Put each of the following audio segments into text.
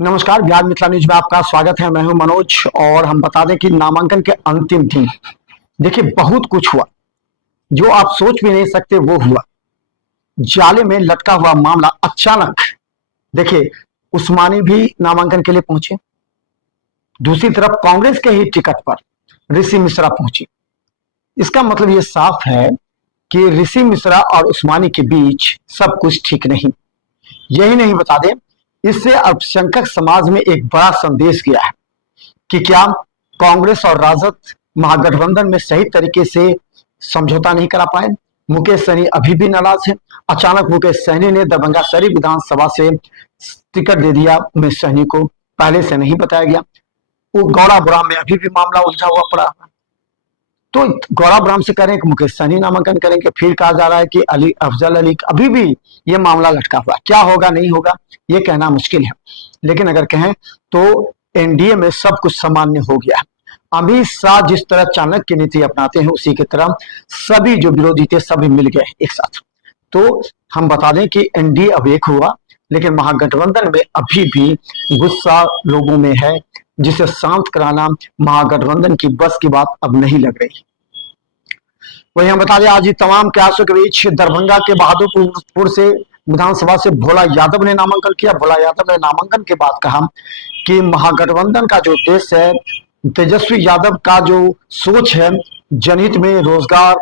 नमस्कार, बिहार मिथिला न्यूज में आपका स्वागत है। मैं हूं मनोज और हम बता दें कि नामांकन के अंतिम दिन देखिए बहुत कुछ हुआ जो आप सोच भी नहीं सकते वो हुआ। जाले में लटका हुआ मामला अचानक देखिए उस्मानी भी नामांकन के लिए पहुंचे। दूसरी तरफ कांग्रेस के ही टिकट पर ऋषि मिश्रा पहुंचे। इसका मतलब ये साफ है कि ऋषि मिश्रा और उस्मानी के बीच सब कुछ ठीक नहीं। यही नहीं, बता दें इससे अल्पसंख्यक समाज में एक बड़ा संदेश गया है कि क्या कांग्रेस और राजद महागठबंधन में सही तरीके से समझौता नहीं करा पाए। मुकेश सहनी अभी भी नाराज है। अचानक मुकेश सहनी ने दरभंगा शहरी विधानसभा से टिकट दे दिया उमेश सहनी को, पहले से नहीं बताया गया। वो गौड़ा बुराम में अभी भी मामला उलझा हुआ पड़ा। तो गौड़ा ब्राह्म से करें कि मुकेश सहनी नामांकन करेंगे, फिर कहा जा रहा है कि अली अफजल अली, अभी भी ये मामला लटका हुआ। क्या होगा नहीं होगा ये कहना मुश्किल है, लेकिन अगर कहें तो एनडीए में सब कुछ सामान्य हो गया। अमित शाह जिस तरह चाणक्य नीति अपनाते हैं उसी की तरह सभी जो विरोधी थे सभी मिल गए एक साथ। तो हम बता दें कि एनडीए अब एक हुआ, लेकिन महागठबंधन में अभी भी गुस्सा लोगों में है, जिसे शांत कराना महागठबंधन की बस की बात अब नहीं लग रही। वही हम बता दें आज ही तमाम प्रयासों के बीच दरभंगा के बहादुरपुर से विधानसभा से भोला यादव ने नामांकन किया। भोला यादव ने नामांकन के बाद कहा कि महागठबंधन का जो उद्देश्य है, तेजस्वी यादव का जो सोच है जनहित में रोजगार,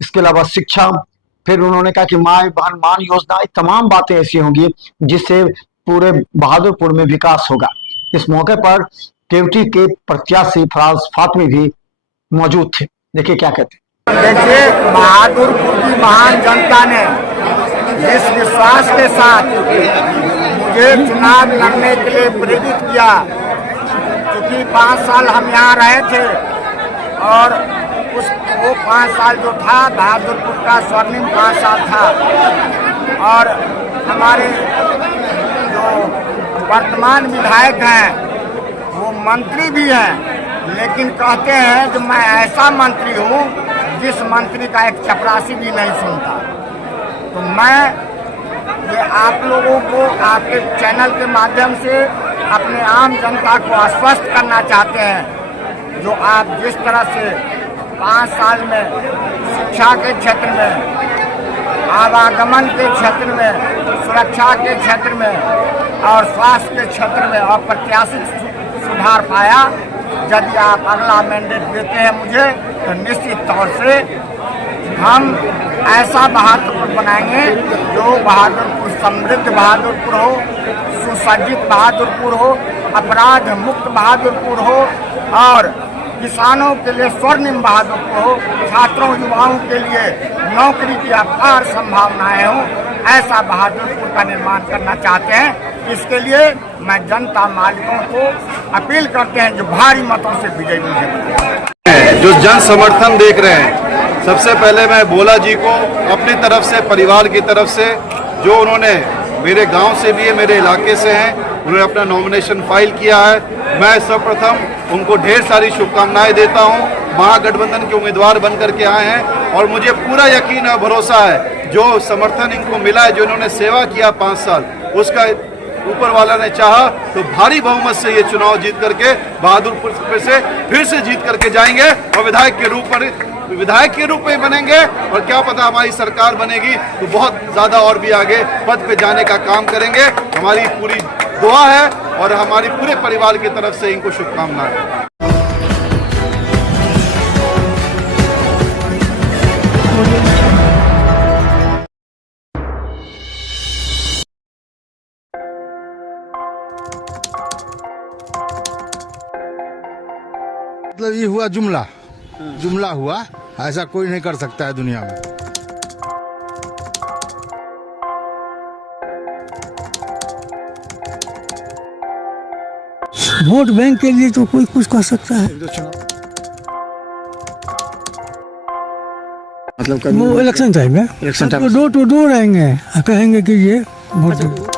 इसके अलावा शिक्षा, फिर उन्होंने कहा कि माँ बहन मान योजना, तमाम बातें ऐसी होंगी जिससे पूरे बहादुरपुर में विकास होगा। इस मौके पर केवटी के प्रत्याशी फराज फातमी भी मौजूद थे। देखिए क्या कहते हैं। देखिए, बहादुरपुर की महान जनता ने जिस विश्वास के साथ मुझे चुनाव लड़ने के लिए प्रेरित किया, क्योंकि 5 साल हम यहाँ रहे थे और वो 5 साल जो था बहादुरपुर का स्वर्णिम 5 साल था। और हमारे जो वर्तमान विधायक हैं वो मंत्री भी हैं, लेकिन कहते हैं कि मैं ऐसा मंत्री हूँ जिस मंत्री का एक चपरासी भी नहीं सुनता। तो मैं ये आप लोगों को आपके चैनल के माध्यम से अपने आम जनता को आश्वस्त करना चाहते हैं, जो आप जिस तरह से 5 साल में शिक्षा के क्षेत्र में, आवागमन के क्षेत्र में, सुरक्षा के क्षेत्र में और स्वास्थ्य के क्षेत्र में अप्रत्याशित सुधार पाया। यदि आप अगला मैंडेट देते हैं मुझे, तो निश्चित तौर से हम ऐसा बहादुरपुर बनाएंगे जो बहादुरपुर समृद्ध बहादुरपुर हो, सुसज्जित बहादुरपुर हो, अपराध मुक्त बहादुरपुर हो और किसानों के लिए स्वर्णिम बहादुरपुर हो, छात्रों युवाओं के लिए नौकरी की अपार संभावनाएं हो। ऐसा बहादुरपुर का निर्माण करना चाहते हैं। इसके लिए मैं जनता मालिकों को अपील करते हैं जो भारी मतों से विजयी मुझे जो जन समर्थन देख रहे हैं, सबसे पहले मैं भोला जी को अपनी तरफ से, परिवार की तरफ से, जो उन्होंने मेरे गांव से भी है, मेरे इलाके से हैं, उन्होंने अपना नॉमिनेशन फाइल किया है। मैं सर्वप्रथम उनको ढेर सारी शुभकामनाएं देता हूं। महागठबंधन के उम्मीदवार बन करके आए हैं और मुझे पूरा यकीन और भरोसा है जो समर्थन इनको मिला है, जो इन्होंने सेवा किया 5 साल, उसका ऊपर वाला ने चाहा तो भारी बहुमत से ये चुनाव जीत करके बहादुरपुर से फिर से जीत करके जाएंगे और विधायक के रूप में बनेंगे। और क्या पता हमारी सरकार बनेगी तो बहुत ज़्यादा और भी आगे पद पे जाने का काम करेंगे। हमारी पूरी दुआ है और हमारी पूरे परिवार की तरफ से इनको शुभकामनाएं। मतलब ये हुआ जुमला हुआ, ऐसा कोई नहीं कर सकता है दुनिया में। वोट बैंक के लिए तो कोई कुछ कर सकता है। मतलब वो इलेक्शन टाइम है, डोर टू डोर आएंगे, कहेंगे कि ये वोट